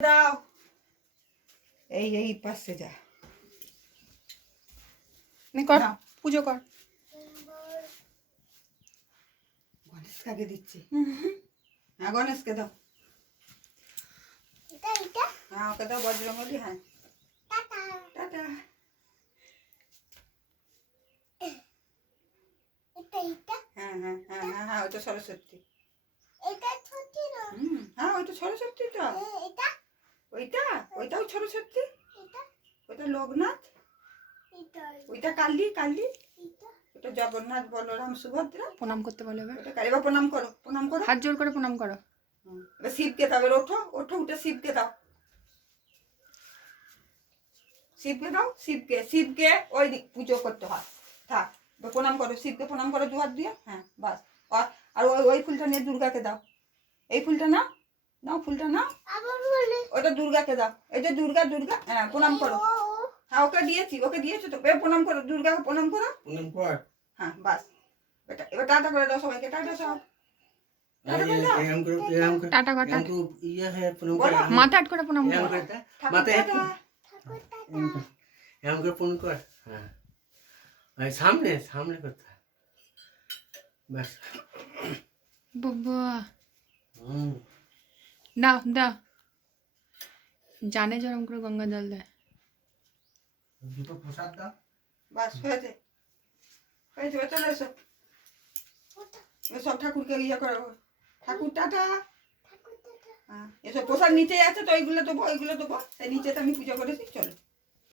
দাও এই পাশে যা কর পুজো কর। গণেশকে দিচ্ছি। হ্যাঁ গণেশকে দাও। হ্যাঁ ওকে দাও বজরঙ্গলি। হ্যাঁ টাটা। হ্যাঁ হ্যাঁ হ্যাঁ হ্যাঁ হ্যাঁ ওইটা সরস্বতী। হ্যাঁ ওইটা সরস্বতী তো। ওইটা ওইটাও সরস্বতী। ওইটা লোকনাথ। ওইটা কালী কালী। ওটা জগন্নাথ বলরাম সুভদ্রা। প্রণাম করতে বলে এবার। ওটা কালী। এবার প্রণাম করো প্রণাম করো। হাত জোর করে প্রণাম করো। এবার শিবকে দাও। এবার ওঠো ওঠো উঠে শিবকে দাও। শিবকে দাও শিবকে শিবকে ওই দিক পুজো করতে হয়। থাক এবার প্রণাম করো শিবকে প্রণাম করো দুহাত দিয়ে। হ্যাঁ বাস। আর ওই ওই ফুলটা নিয়ে দুর্গাকে দাও। এই ফুলটা নাও নাও ফুলটা নাও। ওটা দুর্গাকে দাও। এই যে দুর্গা দুর্গা। হ্যাঁ প্রণাম করো। হ্যাঁ ওকে দিয়েছো তো। এবার প্রণাম করো দুর্গাকে প্রণাম করো। হ্যাঁ বাস। এবার টাটা করে দাও সবাইকে। টাটা সব টাটা কর। মাথা আট করে প্রণাম কর। সামনে সামনে করতে ব্যাস। বাবা দাও দাও। জানে জরম করে গঙ্গা জল দেয়। দুটো প্রসাদ দাও। বাস হয়েছে হয়েছে। চলে এসো। সব ঠাকুরকে ইয়ে করো। ঠাকুর টাটা। হ্যাঁ এসব প্রসাদ নিচেই আছে তো। ওইগুলো দেবো ওইগুলো দেবো। তাই নিচেতে আমি পুজো করেছি। চলো।